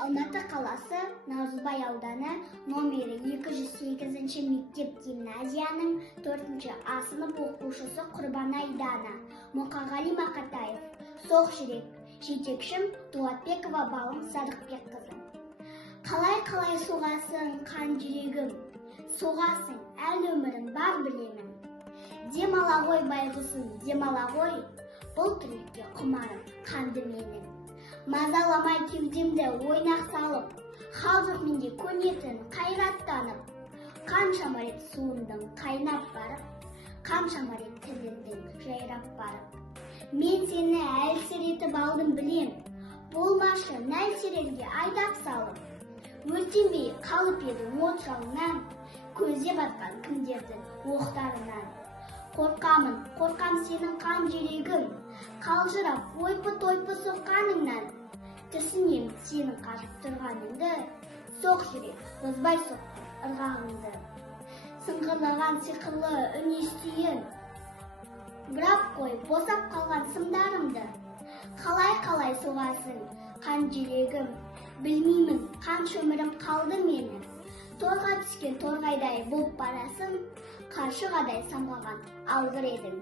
Алматы қаласы Наурызбай ауданы номері 208 мектеп гимназияның 4 А сынып оқушысы Құрбанай Дана, Мұқағали Мақатаев, Соқ жүрек, жетекшім Дулатбекова Балым Садықбекқызы. Қалай соғасың қан жүрегім, соғасың әл өмірім бар білемін. Демала ғой байғұсым, демала ғой, бұл тірлікке құмарым қанды менің. Мазаламай кеудемді ойнақ салып, хал жоқ менде көнетін қайраттанып, қаншама рет суындың қайнап барып, қаншама рет тіліндің жайрап барып. Мен сені әлсіретіп алдым білем, болмашы нәлсерерге айдап салып. Өлтенбей қалып едің от жалынан, көзде батқан кімдердің оқтарынан. Қорқам сенің қан жүрегім, қалжырап ойпы-тойпы соққаныңнан. Түсінем сенің қашып тұрғаныңды, соқ жүрек, бұзбай соқты ырғағыңды. Сыңғырлаған сиқырлы үн естиін, бұрап қой босап қалған сымдарымды. Қалай соғасың қан жүрегім, білмеймін қанша өмірім қалды менің. Торға түскен торғайдай болып барасың, қаршығадай самғаған алғыр едің.